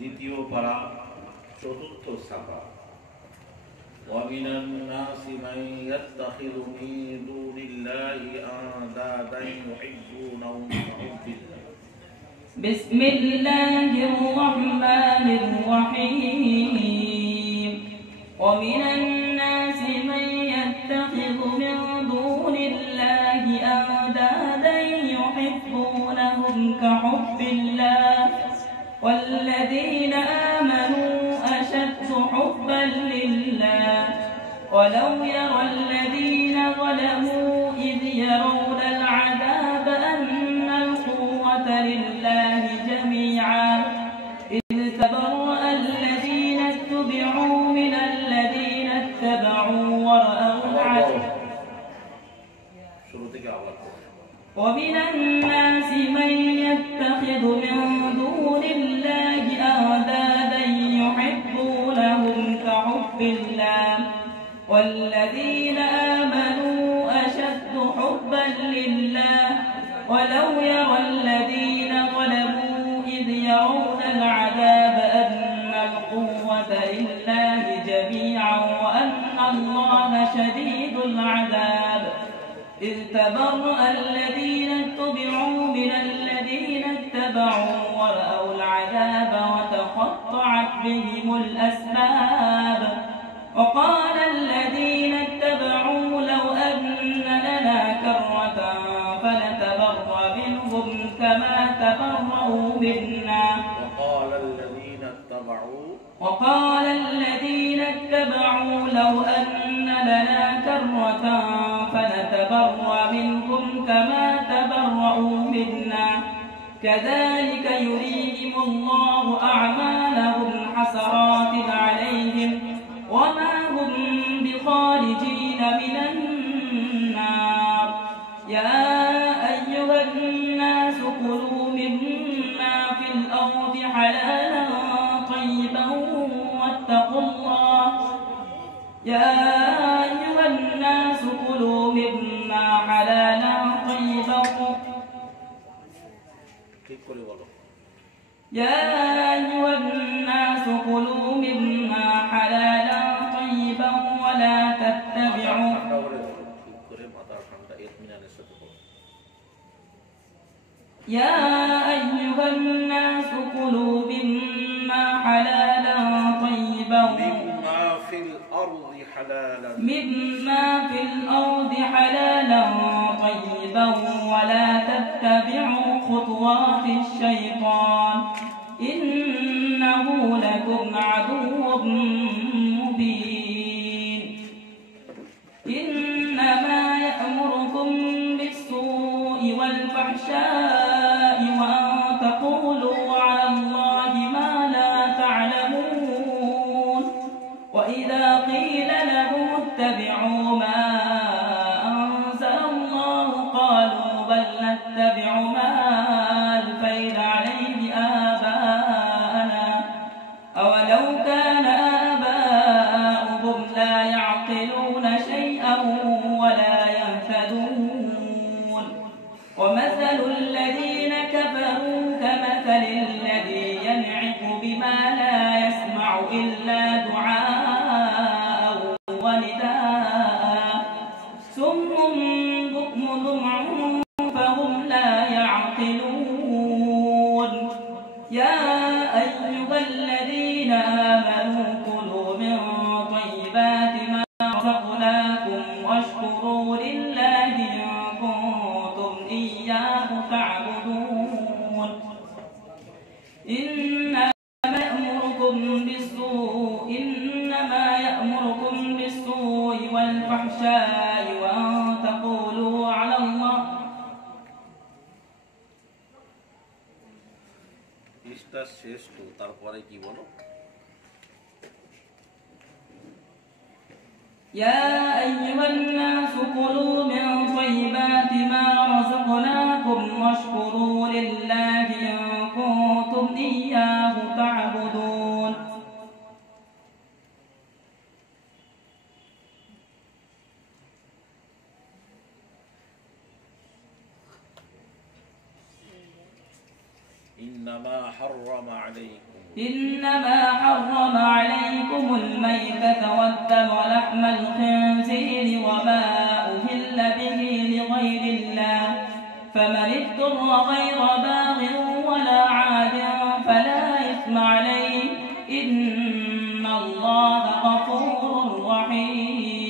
দ্বিতীয় পারা চতুর্থ সাফা ومن الناس من يتخذ من دون الله أندادا يحبونهم كحب الله بسم الله الرحمن الرحيم ومن الناس من يتخذ من دون الله أندادا يحبونهم كحب الله والذين آمنوا أشد حبا لله ولو يرى الذين ظلموا إذ يرون العذاب أن القوة لله جميعا إذ تبرأ الذين اتبعوا من الذين اتبعوا ورأوا العذاب ومن الناس من يتخذ من دون الله أندادا يحبونهم كحب الله والذين آمنوا أشد حبا لله ولو يرى الذين ظلموا إذ يرون العذاب أن القوة لله جميعا وأن الله شديد العذاب إذ تبرأ الذين اتبعوا من الذين اتبعوا ورأوا العذاب وتقطعت بهم الأسباب وقال الذين اتبعوا لو أن لنا كرة فنتبرأ منهم كما تبرأوا منا وقال الذين اتبعوا لو أن لنا كرة فنتبرأ منهم كما تبرأوا منا كذلك يريهم الله أعمالهم حسرات عليهم وما هم بخارجين من النار يا أيها الناس كلوا مما في الأرض حلالا طيبا واتقوا الله يا أيها الناس كلوا مما حلالا طيبا يا أيها الناس كلوا مما حلالا طيبا ولا تتبعوا يا أيها الناس كلوا مما حلالا طيبا مما في الأرض حلالا طيبا ولا تتبعوا خطوات الشيطان إنه لكم عدو مبين إنما يأمركم بالسوء والفحشاء وأن تقولوا على الله ما لا تعلمون وإذا قيل لهم اتبعوا ما أنزل الله قالوا بل نتبع ما ألفينا عليه آباءنا أولو كان آباؤهم لا يعقلون شيئا ولا يهتدون ومثل الذين كفروا كمثل الذي ينعق بما لا يسمع إلا دعاء ونداء صم بكم عمي فهم لا يعقلون يا أيها الذين آمنوا كلوا من طيبات ما رزقناكم واشكروا لله إن كنتم إياه تعبدون إنما يأمركم بالسوء والفحشاء وأن تقولوا على الله শেষ তো তারপরে কি বলো يا أيها الناس كلوا من طيبات ما رزقناكم واشكروا لله إن كنتم إياه تعبدون إنما حرم عليكم الميتة والدم ولحم الخنزير وما أهل به لغير الله فمن اضطر غير باغ ولا عاد فلا إثم عليه إن الله غفور رحيم.